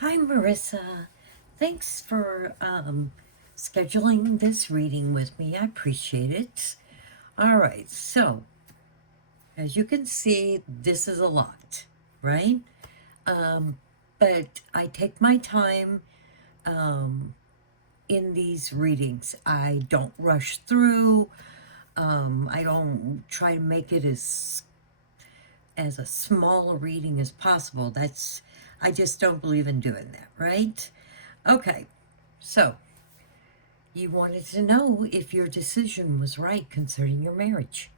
Hi, Marissa. Thanks for scheduling this reading with me. I appreciate it. All right, so as you can see, this is a lot, right? Um, but I take my time um, in these readings. I don't rush through. I don't try to make it as a small a reading as possible. I just don't believe in doing that, right? Okay, so you wanted to know if your decision was right concerning your marriage.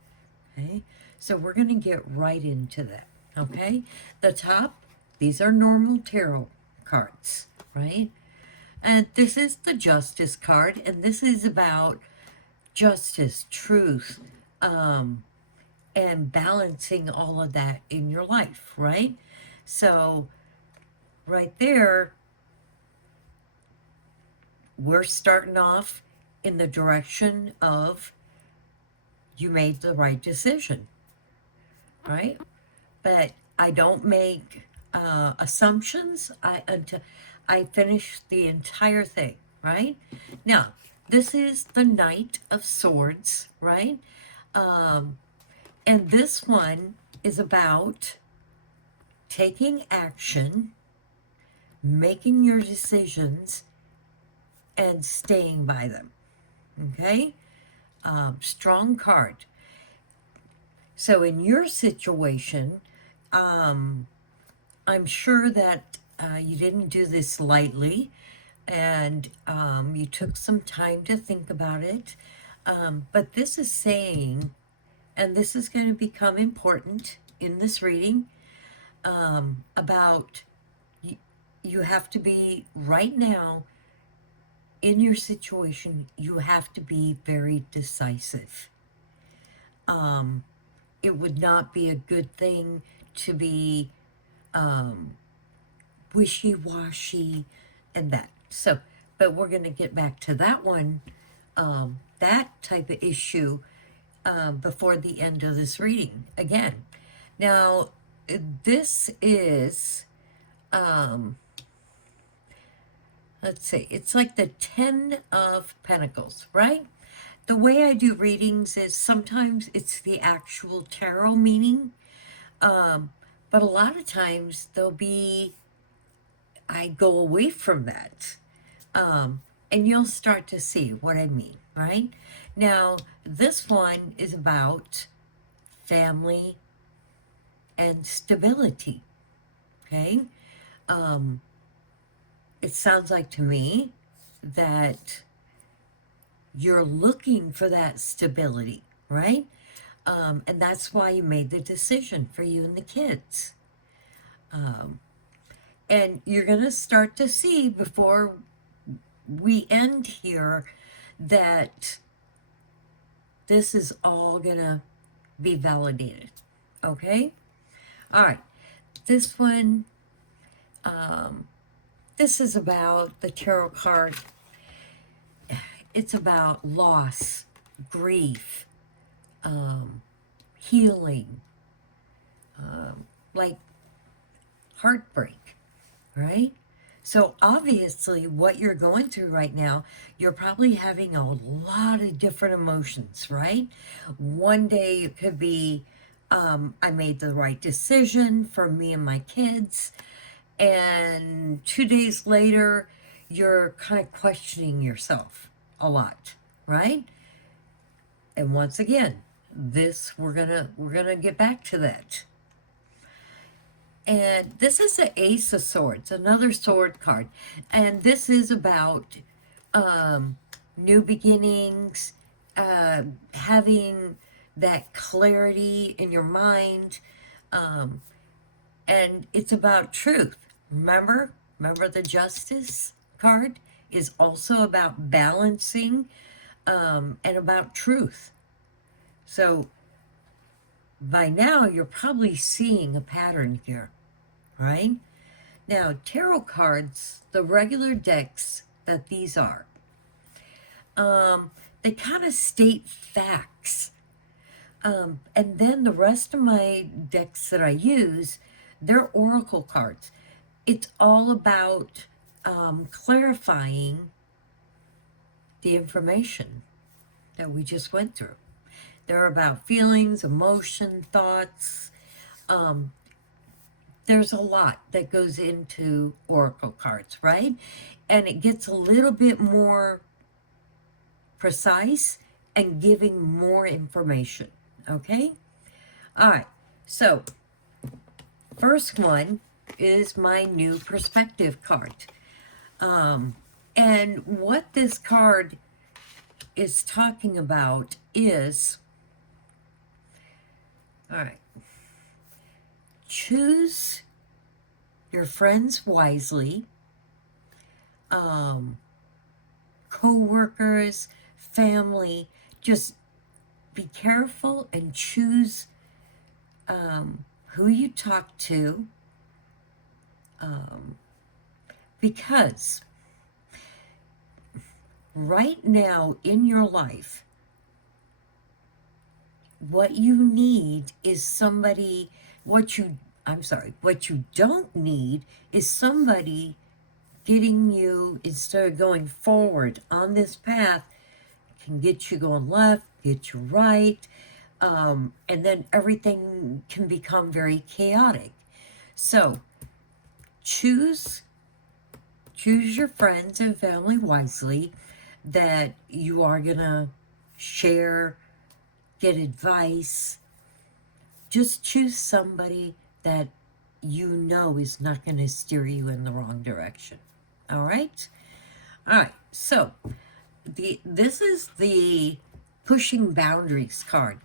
Okay, so we're going to get right into that. Okay, the top, these are normal tarot cards, right? And this is the Justice card, and this is about justice, truth, um, and balancing all of that in your life, right? So, right there, we're starting off in the direction of you made the right decision, right? But I don't make assumptions until I finish the entire thing, right? Now, this is the Knight of Swords, right? Um, and this one is about taking action, making your decisions, and staying by them. Okay? Strong card. So, in your situation, um, I'm sure that you didn't do this lightly and you took some time to think about it. But this is saying, and this is going to become important in this reading, about you have to be right now in your situation, you have to be very decisive. Um, it would not be a good thing to be um, wishy washy and that. So, but we're going to get back to that one, that type of issue, before the end of this reading again. Now, this is, um, let's see, it's like the 10 of Pentacles, right? The way I do readings is sometimes it's the actual tarot meaning, um, but a lot of times there'll be, I go away from that. And you'll start to see what I mean, right? Now, this one is about family and stability, okay? Um, it sounds like to me that you're looking for that stability, right? And that's why you made the decision for you and the kids. Um, and you're going to start to see before we end here that this is all going to be validated. Okay? All right. This one, this is about the tarot card. It's about loss, grief, healing, like heartbreak, right? So obviously, what you're going through right now, you're probably having a lot of different emotions, right? One day it could be, I made the right decision for me and my kids. And 2 days later, you're kind of questioning yourself a lot, right? And once again, this we're gonna get back to that. And this is the Ace of Swords, another sword card. And this is about new beginnings, having that clarity in your mind. And it's about truth. Remember the Justice card is also about balancing, and about truth. So by now, you're probably seeing a pattern here, right? Now, tarot cards, the regular decks that these are, they kind of state facts. And then the rest of my decks that I use, they're oracle cards. it's all about clarifying the information that we just went through. They're about feelings, emotion, thoughts. Um, there's a lot that goes into oracle cards, right? And it gets a little bit more precise and giving more information. Okay? All right. So, first one is my new perspective card. And what this card is talking about is, all right, choose your friends wisely, co-workers, family. Just be careful and choose who you talk to, because right now in your life, what you need is somebody, what you don't need is somebody getting you, instead of going forward on this path, can get you going left, get you right, and then everything can become very chaotic. So choose your friends and family wisely, that you are gonna share, get advice. Just choose somebody that you know is not going to steer you in the wrong direction. All right? All right. So, this is the pushing boundaries card.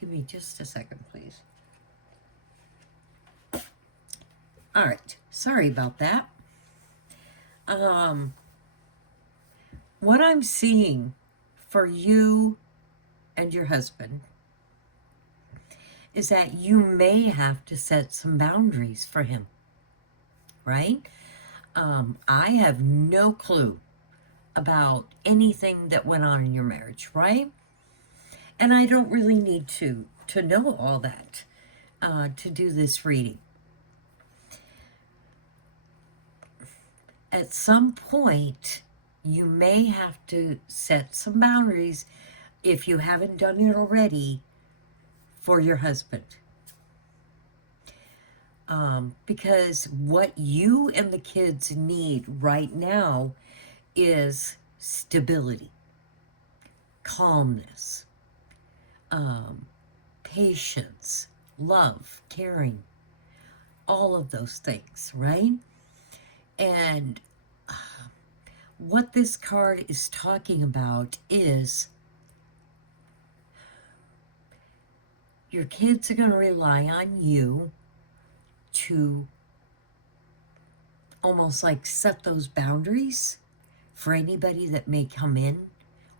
Give me just a second, please. All right. Sorry about that. What I'm seeing for you and your husband is that you may have to set some boundaries for him, right? I have no clue about anything that went on in your marriage, right? And I don't really need to know all that to do this reading. At some point, you may have to set some boundaries, if you haven't done it already, for your husband. Because what you and the kids need right now is stability, calmness, patience, love, caring, all of those things, right? And what this card is talking about is your kids are going to rely on you to almost like set those boundaries for anybody that may come in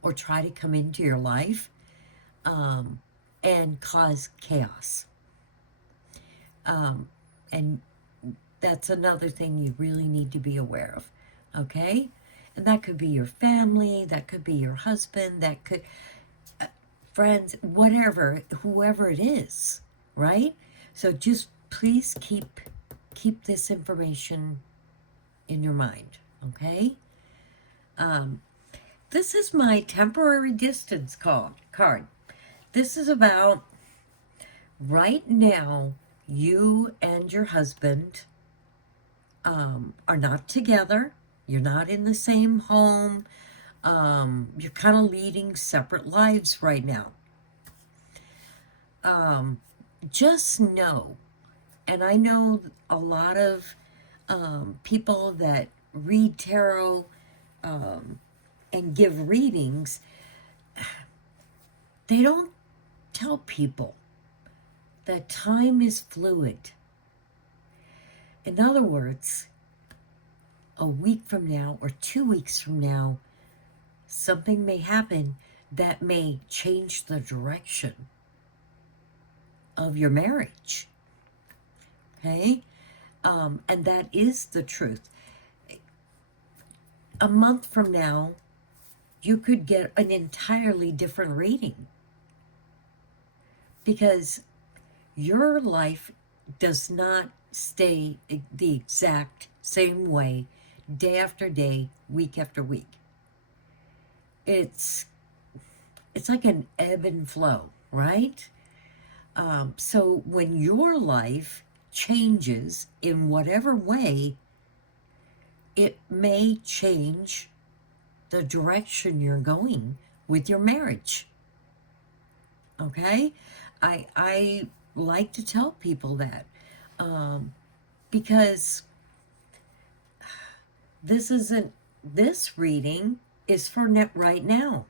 or try to come into your life, and cause chaos. And that's another thing you really need to be aware of, okay? And that could be your family, that could be your husband, that could, friends, whatever, whoever it is, right? So just please keep this information in your mind, okay? This is my temporary distance card. This is about right now, you and your husband are not together. You're not in the same home. You're kind of leading separate lives right now. Just know, and I know a lot of people that read tarot and give readings, they don't tell people that time is fluid. In other words, a week from now or 2 weeks from now, something may happen that may change the direction of your marriage. Okay? And that is the truth. A month from now, you could get an entirely different reading, because your life does not stay the exact same way, day after day, week after week. It's like an ebb and flow, right? So when your life changes in whatever way, it may change the direction you're going with your marriage. Okay? I like to tell people that because this reading is for right now.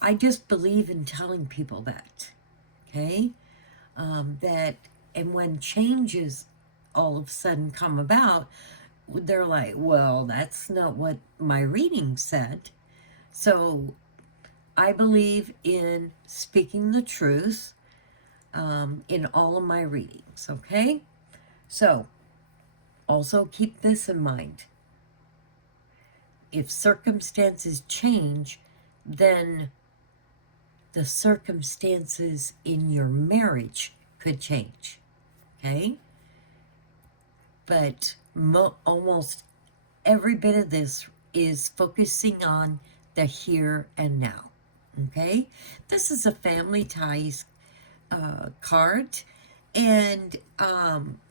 I just believe in telling people that. Okay? That, and when changes all of a sudden come about, they're like, well, that's not what my reading said. So I believe in speaking the truth in all of my readings, okay? So also keep this in mind. If circumstances change, then the circumstances in your marriage could change, okay? But almost every bit of this is focusing on the here and now, okay? This is a family ties card, and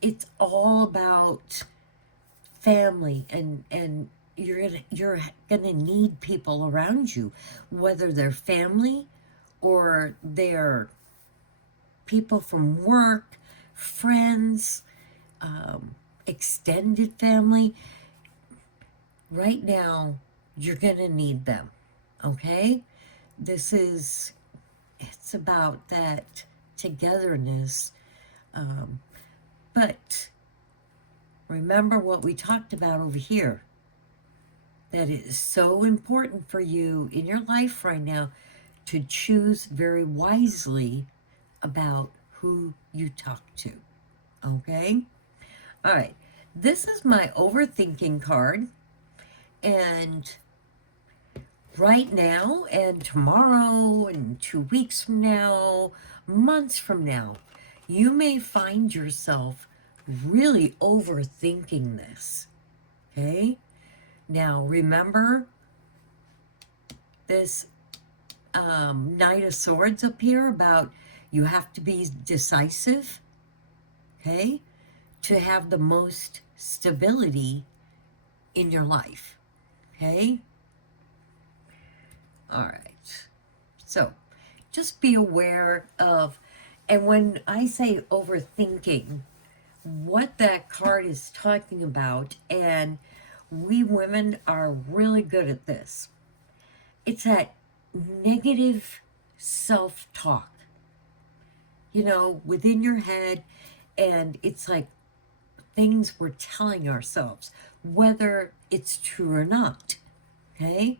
it's all about family, and you're gonna need people around you, whether they're family or they're people from work, friends, extended family. Right now, you're gonna need them, okay? It's about that togetherness. But remember what we talked about over here. That it is so important for you in your life right now to choose very wisely about who you talk to. Okay? All right. This is my overthinking card. And right now and tomorrow and 2 weeks from now, months from now, you may find yourself really overthinking this. Okay? Now, remember this Knight of Swords up here about you have to be decisive, okay, to have the most stability in your life, okay? All right. So just be aware of, and when I say overthinking, what that card is talking about, and we women are really good at this. It's that negative self-talk, within your head, and it's like things we're telling ourselves, whether it's true or not, okay?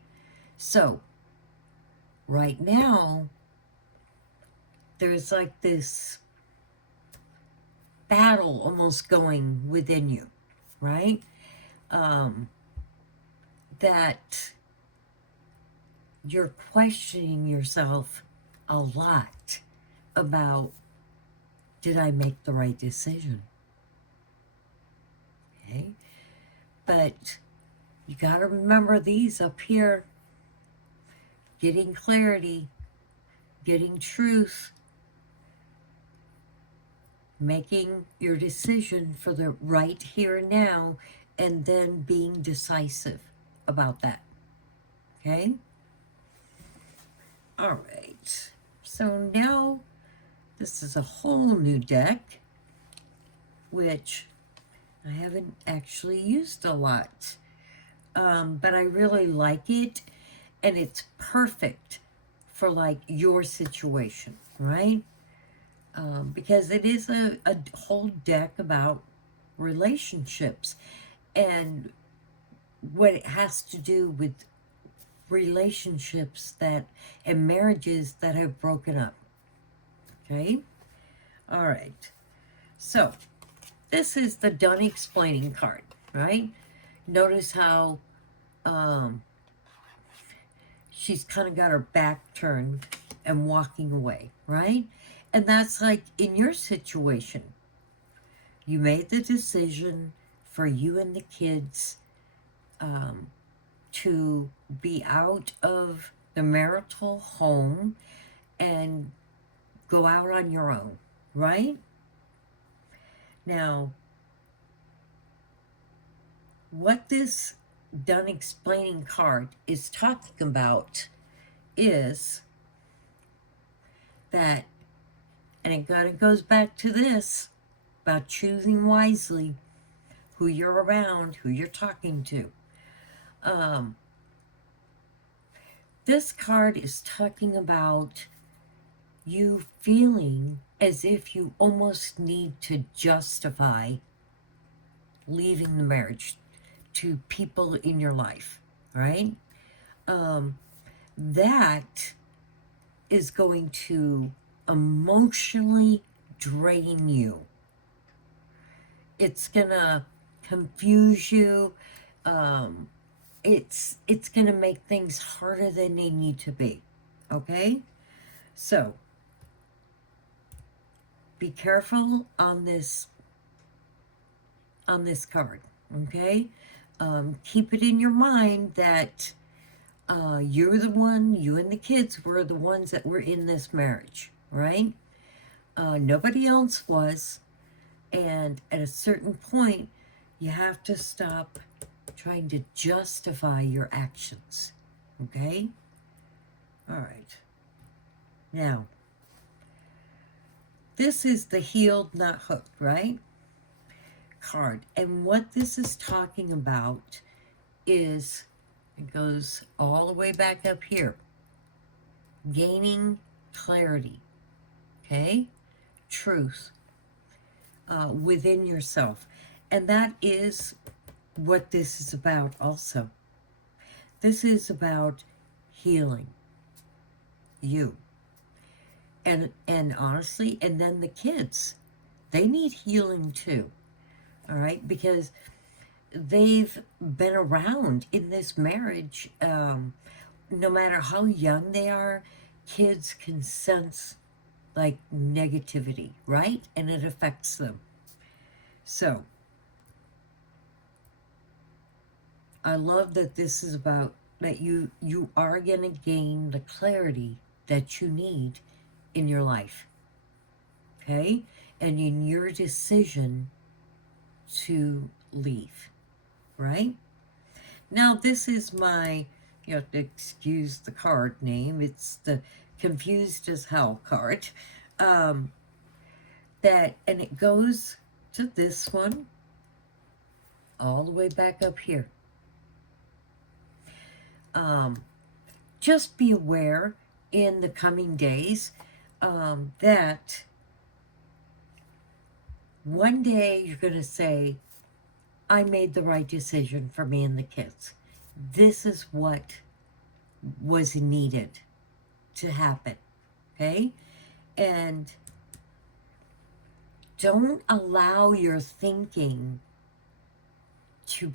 So, right now, there's like this battle almost going within you, right? That you're questioning yourself a lot about, did I make the right decision? Okay? But you got to remember these up here: getting clarity, getting truth, making your decision for the right here and now, and then being decisive about that. Okay? All right. So now this is a whole new deck, which I haven't actually used a lot. But I really like it, and it's perfect for like your situation, right? Because it is a whole deck about relationships and what it has to do with relationships and marriages that have broken up. Okay? All right. So, this is the done explaining card, right? Notice how she's kind of got her back turned and walking away, right? And that's like in your situation. You made the decision for you and the kids to be out of the marital home and go out on your own, right? Now, what this done explaining card is talking about is that, and it kind of goes back to this about choosing wisely who you're around, who you're talking to. This card is talking about you feeling as if you almost need to justify leaving the marriage to people in your life, right? That is going to emotionally drain you. It's gonna confuse you. It's gonna make things harder than they need to be. Okay, so be careful on this card. Okay, keep it in your mind that you're the one. You and the kids were the ones that were in this marriage, right? Nobody else was. And at a certain point, you have to stop trying to justify your actions. Okay? All right. Now, this is the healed, not hooked, right? Card. And what this is talking about is, it goes all the way back up here. Gaining clarity. Okay? Truth. Within yourself. And that is what this is about also. This is about healing you. And honestly, and then the kids, they need healing too. All right? Because they've been around in this marriage. No matter how young they are, kids can sense like negativity, right? And it affects them. So, I love that this is about that you are going to gain the clarity that you need in your life. Okay? And in your decision to leave, right? Now, this is my, you have to excuse the card name. It's the Confused as Hell card. And it goes to this one all the way back up here. Just be aware in the coming days that one day you're going to say, I made the right decision for me and the kids. This is what was needed to happen. Okay? And don't allow your thinking to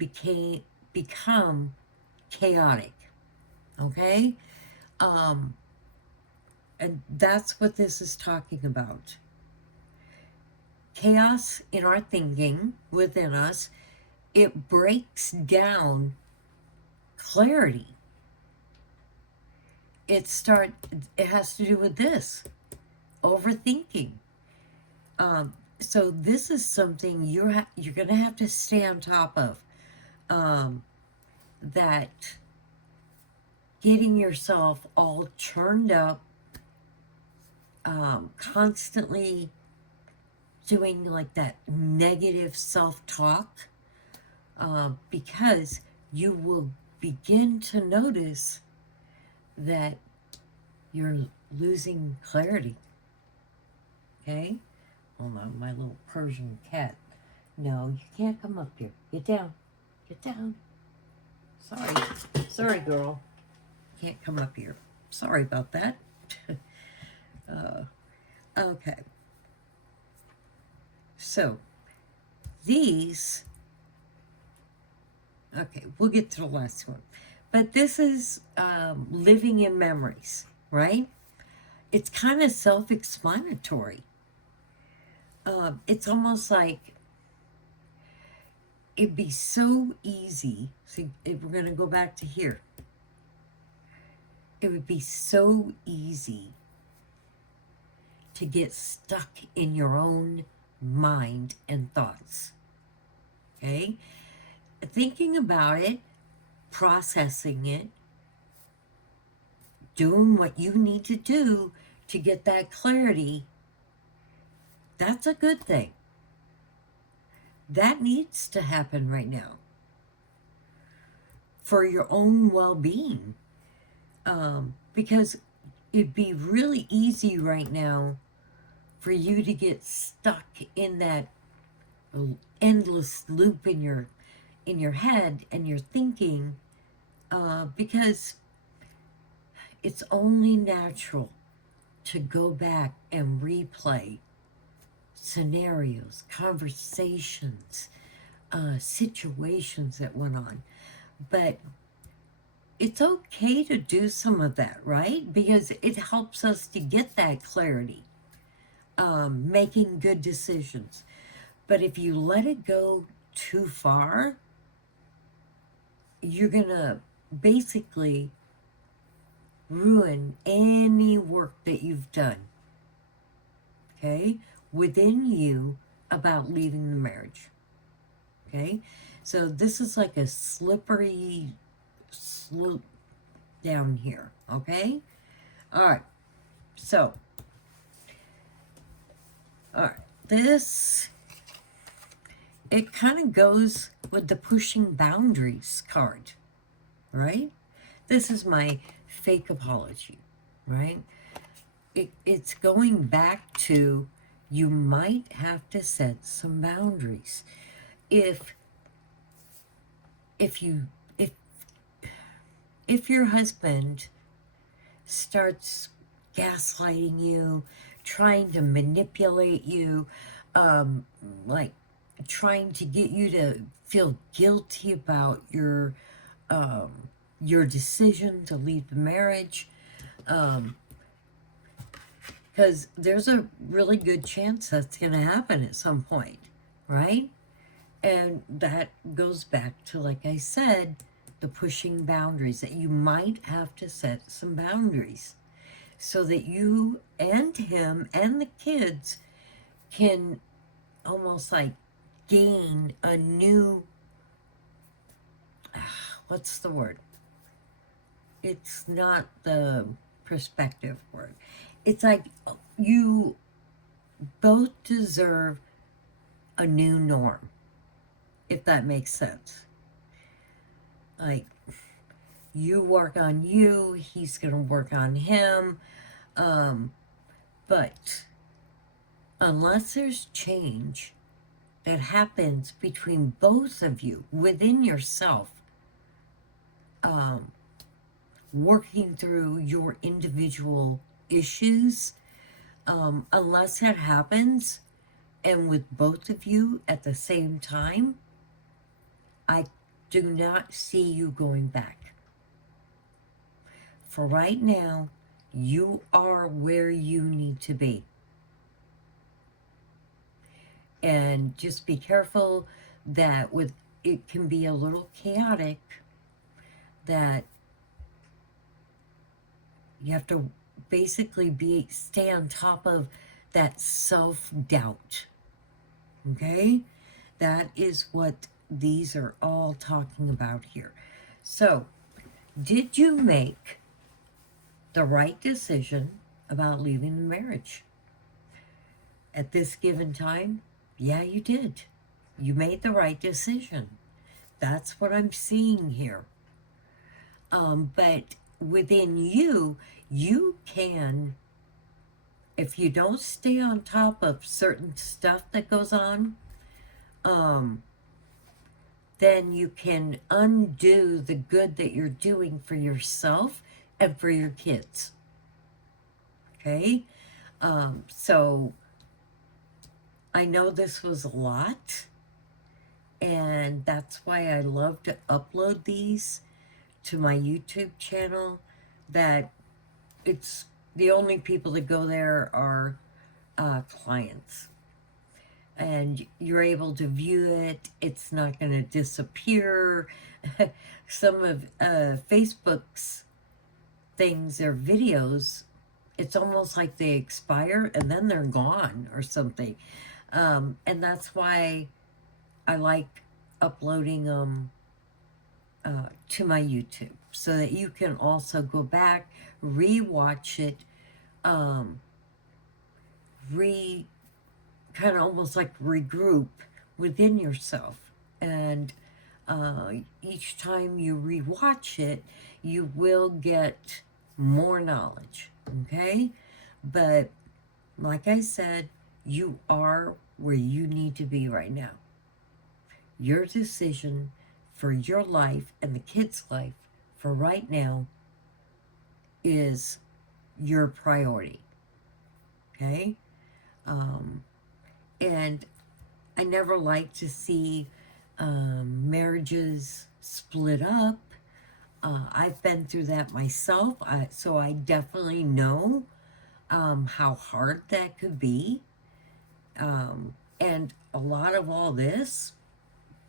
become chaotic. Okay? And that's what this is talking about. Chaos in our thinking within us, it breaks down clarity. It has to do with this, overthinking. So this is something you're going to have to stay on top of. That getting yourself all churned up, constantly doing like that negative self-talk, because you will begin to notice that you're losing clarity. Okay? Hold on, my little Persian cat. No, you can't come up here. Get down. Get down. Sorry, girl. Can't come up here. Sorry about that. Okay. So, these... Okay, we'll get to the last one. But this is living in memories, right? It's kind of self-explanatory. It's almost like it'd be so easy. See, if we're going to go back to here, it would be so easy to get stuck in your own mind and thoughts. Okay? Thinking about it, processing it, doing what you need to do to get that clarity, that's a good thing. That needs to happen right now for your own well-being. Because it'd be really easy right now for you to get stuck in that endless loop in your head and your thinking, because it's only natural to go back and replay scenarios, conversations, situations that went on. But it's okay to do some of that, right? Because it helps us to get that clarity, making good decisions. But if you let it go too far, you're going to basically ruin any work that you've done, okay, within you about leaving the marriage, okay? So this is like a slippery slope down here, okay? All right, so, all right, this, it kind of goes with the pushing boundaries card, right? This is my fake apology, right? It's going back to, you might have to set some boundaries. If you if your husband starts gaslighting you, trying to manipulate you, like trying to get you to feel guilty about your decision to leave the marriage, because there's a really good chance that's going to happen at some point, right? And that goes back to, like I said, the pushing boundaries, that you might have to set some boundaries so that you and him and the kids can almost like gain a new, what's the word? It's not the perspective word. It's like you both deserve a new norm, if that makes sense. Like, you work on you, he's going to work on him. But unless there's change that happens between both of you within yourself, working through your individual issues, unless that happens and with both of you at the same time, I do not see you going back. For right now, you are where you need to be. And just be careful that it can be a little chaotic, that you have to basically stay on top of that self-doubt. Okay? That is what these are all talking about here. So, did you make the right decision about leaving the marriage? At this given time, yeah, you did. You made the right decision. That's what I'm seeing here. But within you, you can, if you don't stay on top of certain stuff that goes on, then you can undo the good that you're doing for yourself and for your kids. Okay? So I know this was a lot, and that's why I love to upload these to my YouTube channel. That it's the only people that go there are clients. and you're able to view it. It's not going to disappear. Some of Facebook's things or videos, it's almost like they expire and then they're gone or something. And that's why I like uploading them to my YouTube, so that you can also go back, re-watch it, um, kind of almost like regroup within yourself. And each time you rewatch it, you will get more knowledge, okay? But like I said, you are where you need to be right now. Your decision for your life and the kid's life for right now is your priority, okay? And I never like to see marriages split up. I've been through that myself, so I definitely know how hard that could be. And a lot of all this,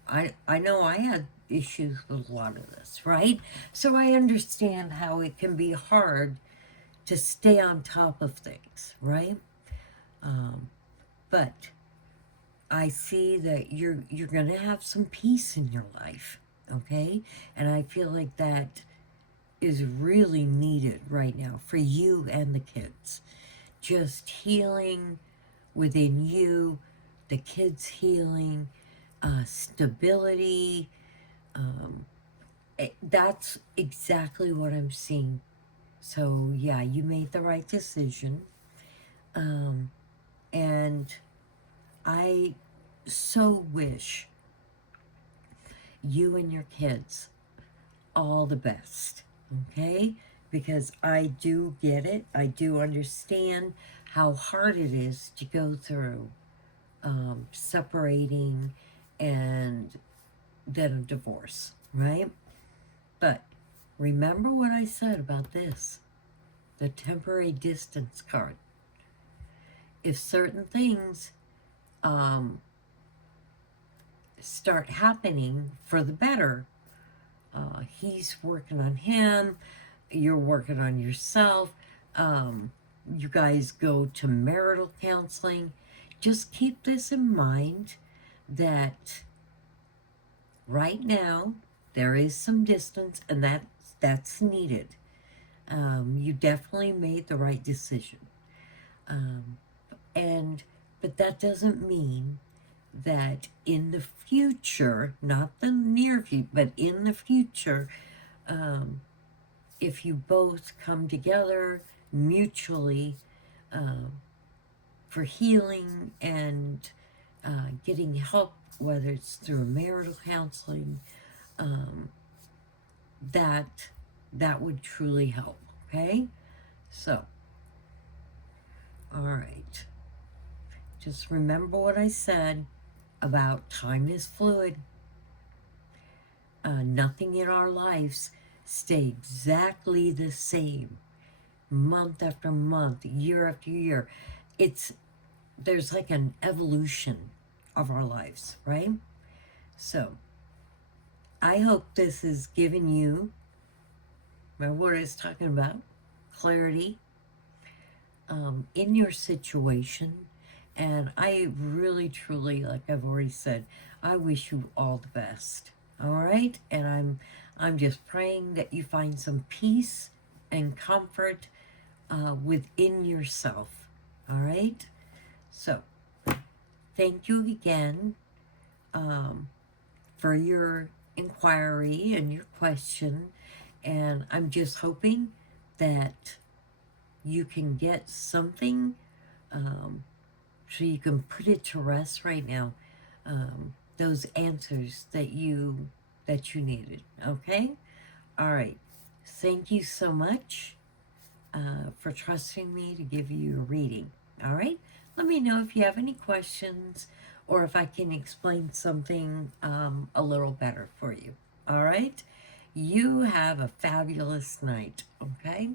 I know I had issues with a lot of this, right? So I understand how it can be hard to stay on top of things, right? But I see that you're gonna have some peace in your life, okay? And I feel like that is really needed right now for you and the kids. Just healing within you, the kids healing, stability. That's exactly what I'm seeing. So yeah, you made the right decision. And I so wish you and your kids all the best, okay? Because I do get it. I do understand how hard it is to go through separating and then a divorce, right? But remember what I said about this, the temporary distance card. If certain things start happening for the better, he's working on him, you're working on yourself, you guys go to marital counseling. Just keep this in mind, that right now there is some distance, and that's needed. You definitely made the right decision. But that doesn't mean that in the future, not the near future, but in the future, if you both come together mutually for healing and getting help, whether it's through marital counseling, that would truly help, okay? So, all right. Just remember what I said about time is fluid. Nothing in our lives stay exactly the same month after month, year after year. There's like an evolution of our lives, right? So I hope this has given you, remember what I was talking about, clarity in your situation. And I really, truly, like I've already said, I wish you all the best. All right? And I'm just praying that you find some peace and comfort within yourself. All right? So, thank you again for your inquiry and your question. And I'm just hoping that you can get something so you can put it to rest right now, those answers that you needed, okay? All right. Thank you so much for trusting me to give you a reading, all right? Let me know if you have any questions or if I can explain something a little better for you, all right? You have a fabulous night, okay?